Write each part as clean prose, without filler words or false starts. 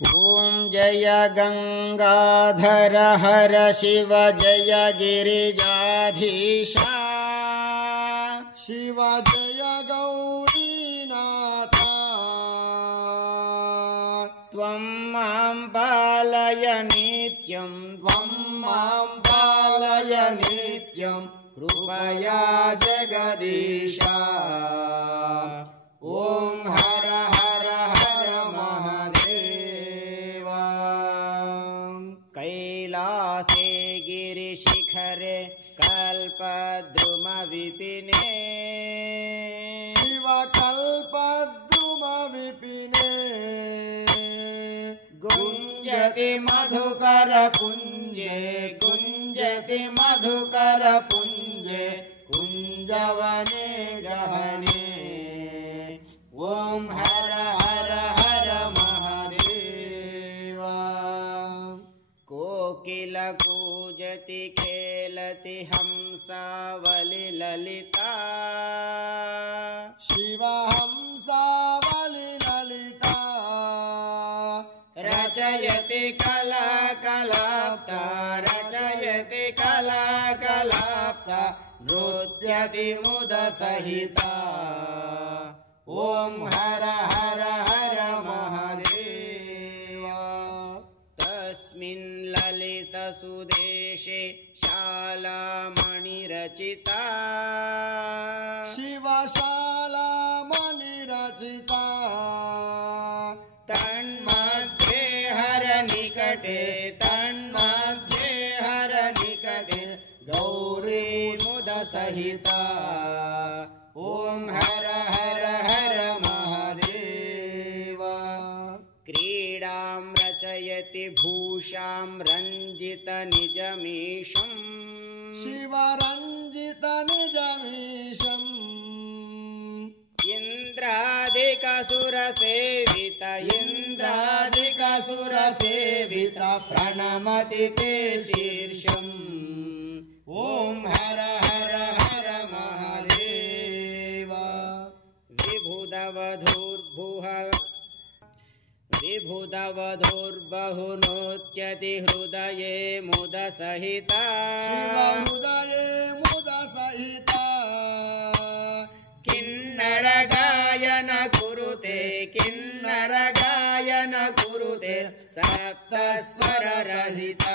ಓಂ ಜಯ ಗಂಗಾಧರ ಹರ ಶಿವ ಜಯ ಗಿರಿಜಾಧೀಶ ಶಿವ ಜಯ ಗೌರೀನಾಥ ತ್ವಂ ಮಾಂ ಪಾಲಯ ನಿತ್ಯಂ ತ್ವಂ ಮಾಂ ಪಾಲಯ ನಿತ್ಯಂ ಕೃಪಯಾ ಜಗದೀಶ ಓಂ ಹರ ಹರ ಹರ ಮಹಾದೇವ ಕೈಲಾಸೆ ಗಿರಿಶಿಖರೆ ಕಲ್ಪದ್ರುಮ ವಿಪಿನೆ ಶಿವ ಕಲ್ಪದ್ರುಮ ವಿಪಿನೆ ಗುಂಜತಿ ಮಧುಕರ ಪುಂಜೆ ಗುಂಜತಿ ಮಧುಕರ ಪುಂಜೆ ಕುಂಜವನೆ ಗಹನೆ ಓಂ ಹರ ಹರ ಹರ ಮಹಾದೇವ ಕೋಕಿಲ ಕೂಜತಿ ಖೇಲತಿ ಹಂಸಾವಲಿ ಲಲಿತಾ ಶಿವ ಹಂಸಾವಲಿ ಲಲಿತಾ ರಚಯತಿ ಕಲಾ ಕಲಾಪ್ತ ರಚಯತಿ ಕಲಾ ಕಲಾಪ್ತ ನೃತ್ಯತಿ ಮುದ ಸಹಿತ ಓಂ ಹರ ಹರ ಹರ ಮಹಾದೇವ ತಸ್ಮಿನ್ ಲಲಿತ ಸುದೇಶೆ ಶಾಲಾ ಮಣಿರಚಿತಾ ಶಿವ ಶಾಲಾ ಮಣಿರಚಿತಾ ತನ್ಮಧ್ಯೆ ಹರ ನಿಕಟೆ ತನ್ಮಧ್ಯೆ ಹರ ನಿಕಟೆ ಗೌರಿ ಮುದ ಸಹಿತ ಓಂ ಹರ ಹರ ಹರ ಮಹಾದೇವ ಕ್ರೀಡಾಂ ರಚಯತಿ ಭೂಷಾಂ ರಂಜಿತ ನಿಜಮೀಶಂ ಶಿವ ರಂಜಿತ ನಿಜಮೀಶಂ ಇಂದ್ರಾಧಿಕಸುರ ಸೇವಿತ ಇಂದ್ರಾಧಿಕಸುರ ಸೇವಿತ ಪ್ರಣಮತಿ ತೇ ಶೀರ್ಷಂ ಓಂ ಹರ ಹರ ಹರ ಮಹಾದೇವ ವಿಭುಧವಧೂರ್ಬಹುನೋತ್ಯತಿ ಹೃದಯೇ ಮುದ ಸಹಿತ ಶಿವ ಹೃದಯೇ ಮುದ ಸಹಿತ ಕಿನ್ನರ ಗಾಯನ ಕುರುತೆ ಕಿನ್ನರ ಗಾಯನ ಕುರುತೆ ಸಪ್ತ ಸ್ವರ ರಹಿತ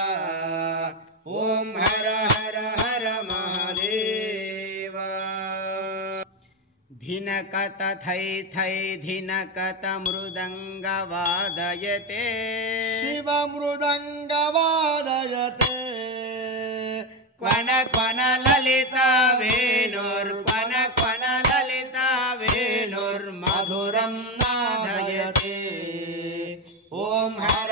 ಓಂ ಹರ ಹರ ಹರ ಮಹಾದೇವ ಧಿನಕತ ಥೈ ಥೈ ಧಿನಕತ ಮೃದಂಗ ವಾದಯತೆ ಶಿವ ಮೃದಂಗ ವಾದಯತೆ ಕ್ವನ ಕ್ವನ ಲಲಿತಾ ವೇಣುರ್ ಕ್ವನ ಕ್ವನ ಲಲಿತಾ ವೇಣುರ್ ಮಧುರಂ ನಾದಯತೆ ಓಂ ಹರ